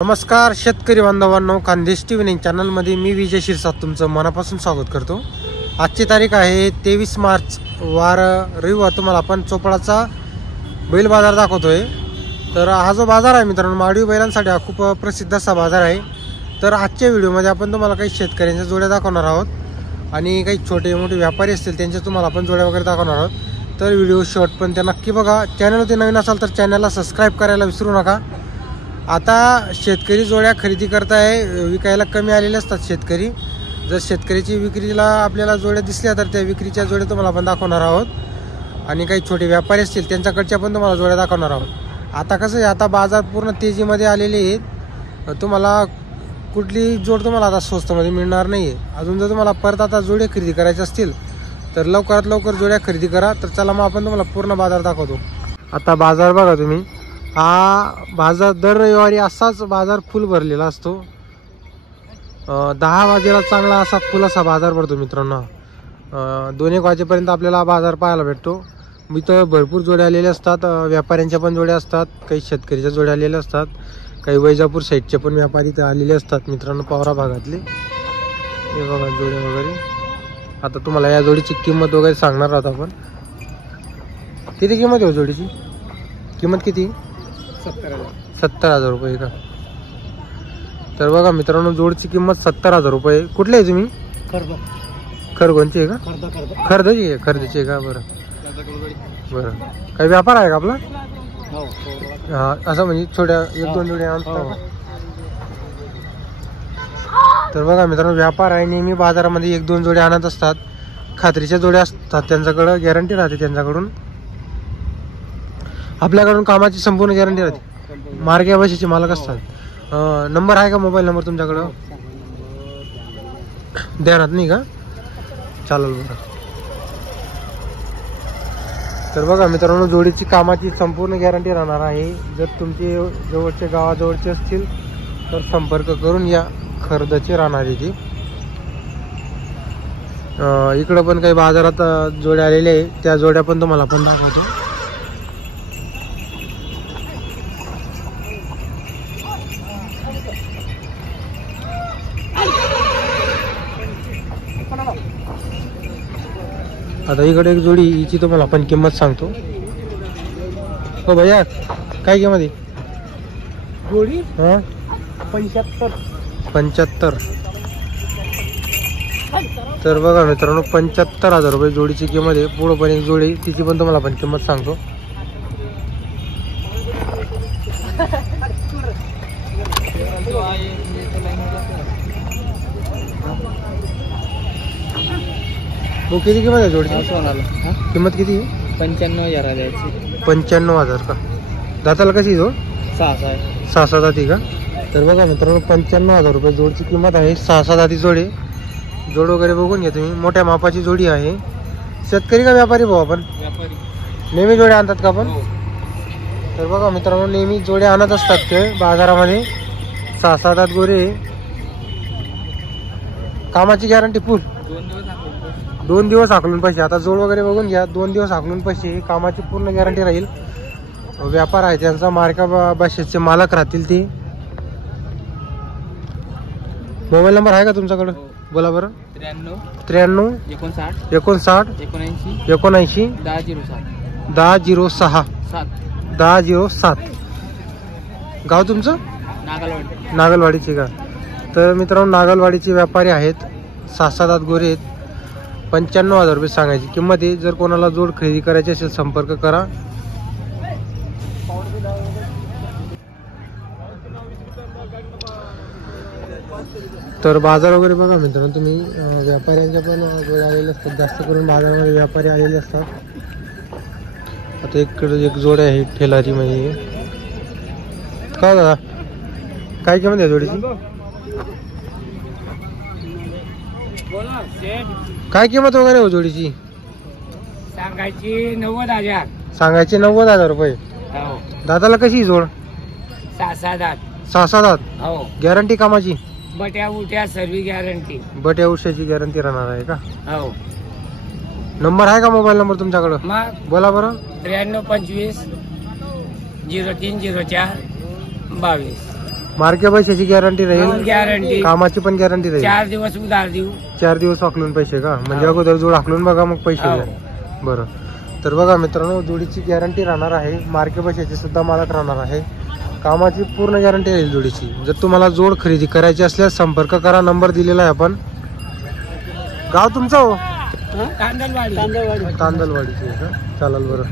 नमस्कार शेतकरी बांधवांनो, खानदेश टीव्ही चॅनलमध्ये मी विजय शिरसाट तुमचं मनापासून स्वागत करतो। आजची तारीख आहे 23 मार्च वार रविवार। तुम्हाला आपण चोपडाचा बैल बाजार दाखवतोय। तर हा जो बाजार आहे मित्रांनो, माडवी बैलांसाठी हा खूप प्रसिद्ध असा बाजार आहे। तर आजच्या व्हिडिओमध्ये आपण तुम्हाला काही शेतकऱ्यांच्या जोड्या दाखवणार आहोत आणि काही छोटे मोठे व्यापारी असतील त्यांच्या तुम्हाला आपण जोड्या वगैरे दाखवणार आहोत। तर व्हिडिओ शेवटपर्यंत नक्की बघा। चॅनलवरती नवीन असाल तर चॅनलला सबस्क्राईब करायला विसरू नका। आता शेतकरी जोड्या खरेदी करताय, विकायला कमी आलेले असतात शेतकरी। जर शेतकरीची विक्रीला आपल्याला जोड्या दिसल्या तर त्या विक्रीच्या जोड्या तुम्हाला आपण दाखवणार आहोत आणि काही छोटे व्यापारी असतील त्यांच्याकडच्या पण तुम्हाला जोड्या दाखवणार आहोत। आता कसं आहे, आता बाजार पूर्ण तेजीमध्ये आलेले आहेत। तुम्हाला कुठली जोड तुम्हाला आता स्वस्तमध्ये मिळणार नाही आहे। अजून जर तुम्हाला परत आता जोड्या खरेदी करायच्या असतील तर लवकरात लवकर जोड्या खरेदी करा। तर चला मग आपण तुम्हाला पूर्ण बाजार दाखवतो। आता बाजार बघा तुम्ही, हा बाजार दर रविवारी असाच बाजार फुल भरलेला असतो। 10 वाजेला चांगला असा फुल असा बाजार भरतो मित्रांनो। 2-1 वाजेपर्यंत आपल्याला बाजार पाहायला भेटतो। इथं भरपूर जोड्या आलेल्या असतात, व्यापाऱ्यांच्या पण जोड्या असतात, काही शेतकऱ्याच्या जोड्या आलेल्या असतात, काही वैजापूर साईडचे पण व्यापारी इथं आलेले असतात मित्रांनो, पावरा भागातले। हे बघा जोड्या वगैरे। आता तुम्हाला या जोडीची किंमत वगैरे सांगणार आहोत आपण। किती किंमत आहे जोडीची? किंमत किती? 70,000 रुपये का? तर बघा मित्रांनो, जोडची किंमत 70,000 रुपये। कुठले आहे तुम्ही? खरगोनची आहे का? खर्दाची आहे? खर्दाची आहे का? बरं बरं। काही व्यापार आहे का आपला? हा, असं म्हणजे छोट्या 1-2 जोड्या आणतात। तर बघा मित्रांनो, व्यापार आहे, नेहमी बाजारामध्ये 1-2 जोड्या आणत असतात। खात्रीच्या जोड्या असतात त्यांच्याकडं, गॅरंटी राहते त्यांच्याकडून। आपल्याकडून कामाची संपूर्ण गॅरंटी राहते। मार्ग भाषेचे मालक असतात। नंबर आहे का? मोबाईल नंबर तुमच्याकडं ध्यानात नाही का? चालेल बरं। तर बघा मित्रांनो, जोडीची कामाची संपूर्ण गॅरंटी राहणार आहे। जर तुमचे जवळचे गावाजवळचे असतील तर संपर्क करून या। खर्दाचे राहणार आहे ती। इकडं पण काही बाजारात जोड्या आलेल्या आहे, त्या जोड्या पण तुम्हाला आपण दाखवतो। आता इकडे एक जोडी, हिची तुम्हाला आपण किंमत सांगतो। हो भैया, काय किंमत आहे जोडी? हां, 75। तर बघा मित्रांनो, 75,000 रुपये जोडीची किंमत आहे। पुढं पण एक जोडी, तिची पण तुम्हाला आपण किंमत सांगतो। वो किती किंमत आहे जोडीची? किंमत किती? 95,000 द्यायची। 95,000 का? दाताला कशी जोड? 6 दाती का? तर बघा मित्रांनो, 95,000 रुपये जोडची किंमत आहे। 6 दाती जोडी। जोड वगैरे बघून घ्या तुम्ही, मोठ्या मापाची जोडी आहे। शेतकरी का व्यापारी भाऊ आपण? व्यापारी। नेहमी जोड्या आणतात का आपण? तर बघा मित्रांनो, नेहमी जोड्या आणत असतात ते बाजारामध्ये। 6 दात गोरे, कामाची गॅरंटी फुल। 2 दिवस हाकलून पैसे। आता जोड वगैरे बघून घ्या, 2 दिवस हाकलून पैसे, कामाची पूर्ण गॅरंटी राहील। व्यापार आहे त्यांचा, मार्का भाषेचे मालक राहतील ते। मोबाईल नंबर आहे का तुमच्याकडं? बोला बरं। 93 59 79 1006 1007। गाव तुमचं? नागलवाडीचे का? तर मित्रांनो, नागलवाडीचे व्यापारी आहेत। 6 दात गोरे आहेत। 95,000 रुपये सांगायची किंमत आहे। जर कोणाला जोड खरेदी करायची असेल संपर्क करा। तर बाजार वगैरे बघा मित्रांनो तुम्ही, व्यापाऱ्यांच्या पण जोड आलेले असतात। जास्त करून बाजारामध्ये व्यापारी आलेले असतात। आता इकडे एक जोड आहे ठेलारी मध्ये। काय दादा, काय किंमत आहे जोडीची? काय किंमत वगैरे हो जोडीची? सांगायची 90,000। सांगायची 90,000 रुपये। दादाला कशी जोड? 6 दात। 6 दात। हो। गॅरंटी कामाची? बट्या उट्या सर्व गॅरंटी। बट्या उशाची गॅरंटी राहणार आहे का? हो। नंबर आहे का मोबाईल नंबर तुमच्याकडं? मग बोला बरं। 93 25 03 04 22। मार्के पैशाची गॅरंटी राहील, गॅरंटी, कामाची पण गॅरंटी राहील. 4 दिवस उधार देऊ. 4 दिवस हाकलून पैसे का, म्हणजे अगोदर जोड हाकलून बघा मग पैसे हो. द्या. बरं, तर बघा मित्रांनो, जोडीची गॅरंटी राहणार आहे, मार्के पैशाची सुद्धा मालक राहणार आहे, कामाची पूर्ण गॅरंटी राहील जोडीची. जर तुम्हाला जोड खरेदी करायची असल्यास संपर्क करा, नंबर दिलेला आहे आपण. गाव तुमचं हो? तांदलवाडीची आहे का? चालेल. बरं,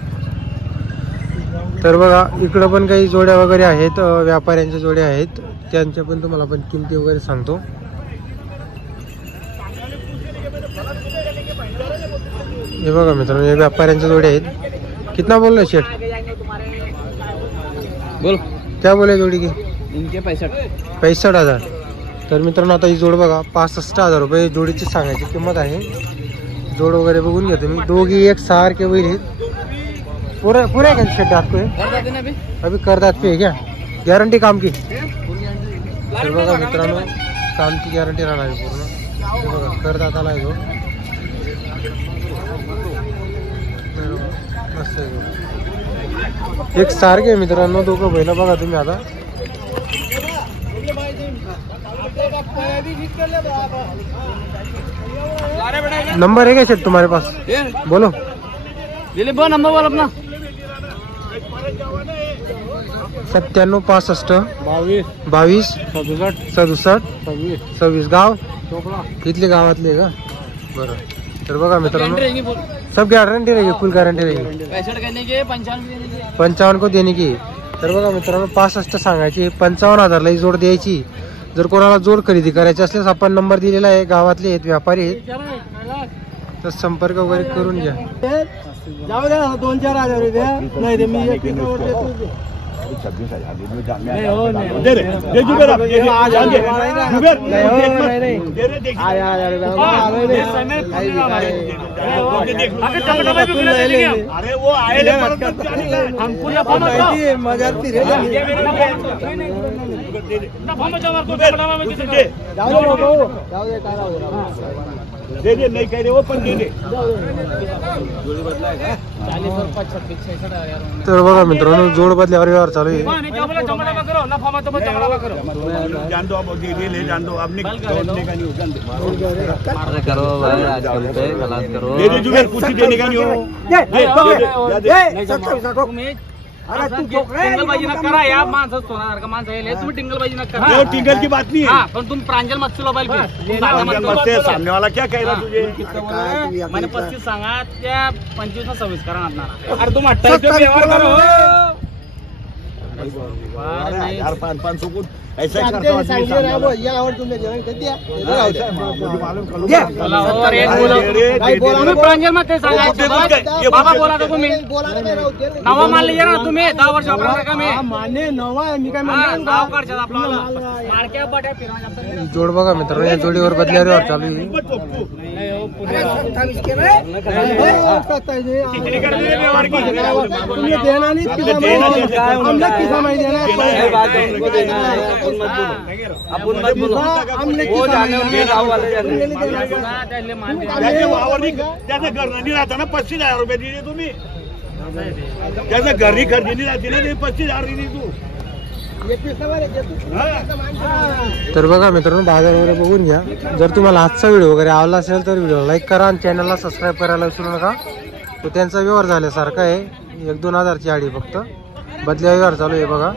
तर बघा इकडं पण काही जोड्या वगैरे आहेत, व्यापाऱ्यांच्या जोड्या आहेत, त्यांच्या पण तुम्हाला आपण किमती वगैरे सांगतो. हे बघा मित्रांनो, हे व्यापाऱ्यांच्या जोड्या आहेत. कितना बोल रहे शेठ? बोल. क्या बोले जोडी की? इनके 65,000. तर मित्रांनो, आता ही जोड बघा 65,000 रुपये जोडीची सांगायची किंमत आहे. जोड वगैरे बघून घ्या तुम्ही, दोघी एक सारखे होईल. हे पूरे का शेट आपको अभी करदात पे है क्या? गॅरंटी काम की? तर बघा मित्रांनो, कामची गॅरंटी राहणार आहे पूर्ण. हे बघा करदाताला आहे जो. मस्त आहे, एक सारखे आहे मित्रांनो दोघं बहिणं. बघा तुम्ही आता नंबर है क्या शेठ तुम्हारे पास? बोलो नंबर बोल अपना. 97 65 22 67 26. गाव इथले गावातले का? बरं, तर बघा मित्रांनो, सब गॅरंटी रहेगी, फुल गॅरंटी रहेगी. 55 को देने की. तर बघा मित्रांनो, 65 सांगायची, 55,000 ही जोड द्यायची. जर कोणाला जोड खरेदी करायची असल्यास आपण नंबर दिलेला आहे, गावातले आहेत, व्यापारी आहेत, तर संपर्क वगैरे करून घ्या. जाऊ द्या 2-4 हजार रुपये नाही ते मी 1 नहीं कह रहे वो पण दे दे. तर बघा मित्रांनो, जोड बदल्यावर व्यवहार चालू आहे. जान दो अब ले जान दो अब निकलने का नहीं हो. जान दो करो भाई, आजकल पे खलास करो. दे दे जुगेर कुछ देने का नहीं हो. टिंगलबाजी नका करा, या माणसं सोनासारखं माणसं आहे, तुम्ही टिंगलबाजी नका करा. वो टिंगल की बात नहीं है. पण तुम्ही प्रांजल मत चुला पाहिजे. सामने वाला क्या कह रहा तुझे? मैंने 35 सांगा, त्या 25 ना 26 करा आणणार. अरे तुम 28 पे व्यवहार करो. 500 को ऐसा करता हूं. तुम्ही प्रांजल मत ते सांगा. बाबा बोला तर तुम्ही नवा माल लिया ना तुम्ही 10 वर्ष वापरणार का? मी माने नवा मी काय गावकडच्या आपला मार्क्या बट्या फिरवायच्या. जोड बघा मित्रांनो, या जोडीवर बदल्यावर व्यवहार चालू आहे. देना नहीं हमने किसा नहीं देना. आपण मत बोलो. वो जाने उनके गाँव वाले जाने. त्याचं घर नाही राहता ना 35,000 रुपये दिले तुम्ही. त्याचं घरी खरेदी राहते ना, ते 35,000 दिली तू. तर बघा मित्रांनो, बाजार वगैरे बघून घ्या. जर तुम्हाला आजचा व्हिडिओ वगैरे आवडला असेल तर व्हिडिओ लाईक करा आणि चॅनलला सबस्क्राईब करायला विसरू नका. तो त्यांचा व्यवहार झाल्यासारखा आहे, 1-2 हजारची आडी फक्त बदल्या व्यवहार चालू आहे बघा.